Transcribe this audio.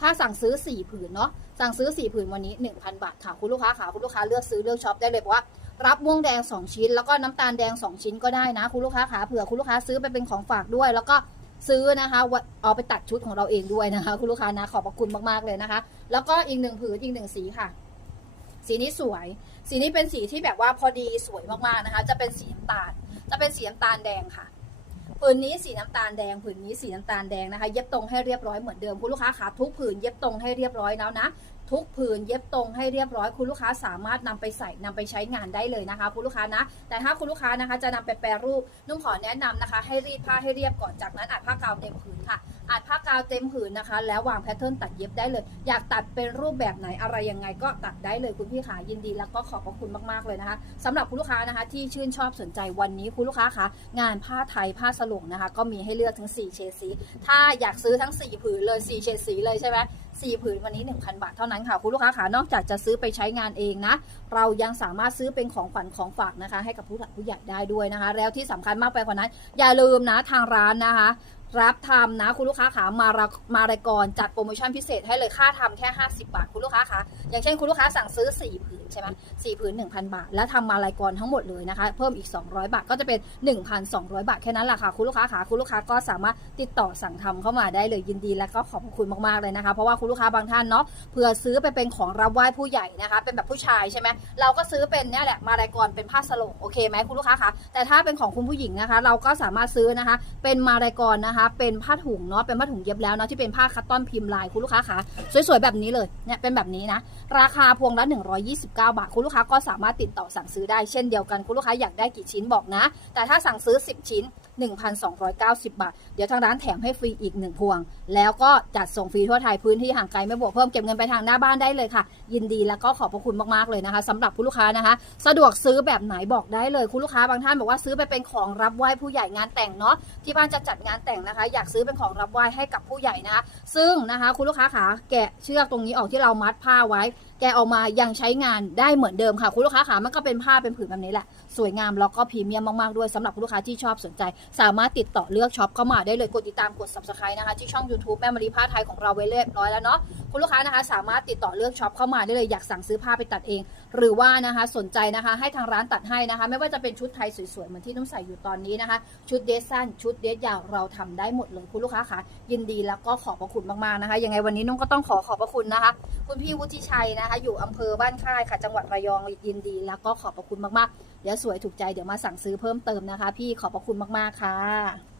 ผ้าสั่งซื้อ 4 ผืนเนาะสั่งซื้อ 4 ผืนวันนี้ 1,000 บาทค่ะคุณลูกค้าค่ะคุณลูกค้าเลือกซื้อเลือกช็อปได้เลยเพราะว่ารับม่วงแดง 2 ชิ้น แล้วก็น้ำตาลแดง 2 ชิ้นก็ได้นะ คุณลูกค้าค่ะเผื่อคุณลูกค้าซื้อไปเป็นของฝากด้วย แล้วก็ซื้อนะคะวะเอาไปตัดชุดของเราเองด้วยนะคะ คุณลูกค้านะขอบพระคุณมากๆเลยนะคะ แล้วก็อีกหนึ่งผืนอีกหนึ่งสีค่ะ สีนี้สวย สีนี้เป็นสีที่แบบว่าพอดีสวยมากๆนะคะ จะเป็นสีน้ำตาลจะเป็นสีน้ำตาลแดงค่ะ ผืนนี้สีน้ำตาลแดงผืนนี้สีน้ำตาลแดงนะคะ เย็บตรงให้เรียบร้อยเหมือนเดิมคุณลูกค้าขาทุกผืนเย็บตรงให้เรียบร้อยแล้วนะ ทุกผืนเย็บตรงให้เรียบร้อยคุณลูกค้าสามารถนำไปใส่นำไปใช้งานได้เลยนะคะ คุณลูกค้านะ แต่ถ้าคุณลูกค้านะคะจะนำไปแปรรูปนุ่มขอแนะนำนะคะ ให้รีดผ้าให้เรียบก่อนจากนั้นอัดผ้ากาวเต็มผืนค่ะอัดผ้ากาวเต็มผืนนะคะ แล้ววางแพทเทิร์นตัดเย็บได้เลย อยากตัดเป็นรูปแบบไหนอะไรยังไงก็ตัดได้เลยคุณพี่ขายินดีแล้วก็ขอบพระคุณมากๆเลยนะคะสำหรับคุณลูกค้านะคะ ที่ชื่นชอบสนใจวันนี้คุณลูกค้าคะงานผ้าไทยผ้าสลงนะคะ ก็มีให้เลือกทั้ง4 เฉดสีถ้าอยากซื้อทั้ง 4 ผืนเลย 4 เฉดสีเลยใช่ไหม สี่ผืนวันนี้ 1,000 บาทเท่านั้นค่ะ คุณลูกค้าขานอกจากจะซื้อไปใช้งานเองนะ เรายังสามารถซื้อเป็นของขวัญของฝากนะคะ ให้กับผู้หลักผู้ใหญ่ได้ด้วยนะคะ แล้วที่สำคัญมากไปกว่านั้น อย่าลืมนะทางร้านนะคะ รับทำนะ คุณลูกค้าขามารามารายกรจัดโปรโมชั่นพิเศษให้เลยค่าทำแค่ 50 บาท คุณลูกค้าคะอย่างเช่นคุณลูกค้าสั่งซื้อ 4 ผืนใช่ไหมสี่ผืน 1,000 บาท แล้วทำมารายกรทั้งหมดเลยนะคะ เพิ่มอีก 200 บาทก็จะเป็น 1,200 บาทแค่นั้นแหละค่ะ คุณลูกค้าขาคุณลูกค้าก็สามารถติดต่อสั่งทำเข้ามาได้เลยยินดีและก็ขอบคุณมากๆเลยนะคะ เพราะว่าคุณลูกค้าบางท่านเนาะเผื่อซื้อไปเป็นของรับไหว้ผู้ใหญ่นะคะ เป็นแบบผู้ชายใช่ไหมเราก็ซื้อเป็นเนี่ยแหละมารายกรเป็นผ้าสโลงโอเคไหมคุณลูกค้าคะแต่ถ้าเป็นของคุณผู้หญิงนะคะ เราก็สามารถซื้อนะคะ เป็นมารายกรนะคะเป็นผ้าถุงเนาะเป็นผ้าถุงเย็บแล้วเนาะที่เป็นผ้าคัตตอนพิมพ์ลายคุณลูกค้าคะสวยๆแบบนี้เลยเนี่ยเป็นแบบนี้นะ ราคาพวงละ 129 บาท คุณลูกค้าก็สามารถติดต่อสั่งซื้อได้เช่นเดียวกันคุณลูกค้าอยากได้กี่ชิ้นบอกนะ แต่ถ้าสั่งซื้อ 10 ชิ้น 1,290 บาท เดี๋ยวทางร้านแถมให้ฟรีอีก 1 พวง แล้วก็จัดส่งฟรีทั่วไทยพื้นที่ห่างไกลไม่บวกเพิ่มเก็บเงินไปทางหน้าบ้านได้เลยค่ะ ยินดีแล้วก็ขอบพระคุณมากๆเลยนะคะสำหรับคุณลูกค้านะคะ สะดวกซื้อแบบไหนบอกได้เลยคุณลูกค้าบางท่านบอกว่าซื้อไปเป็นของรับไหว้ผู้ใหญ่งานแต่งเนาะที่บ้านจะจัดงานแต่งนะคะ อยากซื้อเป็นของรับไหว้ให้กับผู้ใหญ่นะคะซึ่งนะคะคุณลูกค้าขาแกะเชือกตรงนี้ออกที่เรามัดผ้าไว้ แกะออกมายังใช้งานได้เหมือนเดิมค่ะ คุณลูกค้าขามันก็เป็นผ้าเป็นผืนแบบนี้แหละสวยงามแล้วก็พรีเมียมมากๆด้วยสำหรับคุณลูกค้าที่ชอบสนใจสามารถติดต่อเลือกช็อปเข้ามาได้เลยกดติดตามกด subscribe นะคะที่ช่อง YouTube แม่มารีผ้าไทยของเราไว้เรียบร้อยแล้วเนาะคุณลูกค้านะคะ สามารถติดต่อเลือกช็อปเข้ามาได้เลยอยากสั่งซื้อผ้าไปตัดเอง หรือว่านะคะสนใจนะคะให้ทางร้านตัดให้นะคะ ไม่ว่าจะเป็นชุดไทยสวยๆเหมือนที่นุ่มใส่อยู่ตอนนี้นะคะ ชุดเดซสั้นชุดเดซยาวเราทำได้หมดเลยคุณลูกค้าคะยินดีแล้วก็ขอบพระคุณมากๆนะคะยังไงวันนี้นุ่มก็ต้องขอขอบพระคุณนะคะ คุณพี่วุฒิชัยนะคะ อยู่อำเภอบ้านค่ายค่ะ จังหวัดระยองยินดี แล้วก็ขอบพระคุณมากๆเดี๋ยวสวยถูกใจเดี๋ยวมาสั่งซื้อเพิ่มเติมนะคะ พี่ขอบพระคุณมากๆค่ะ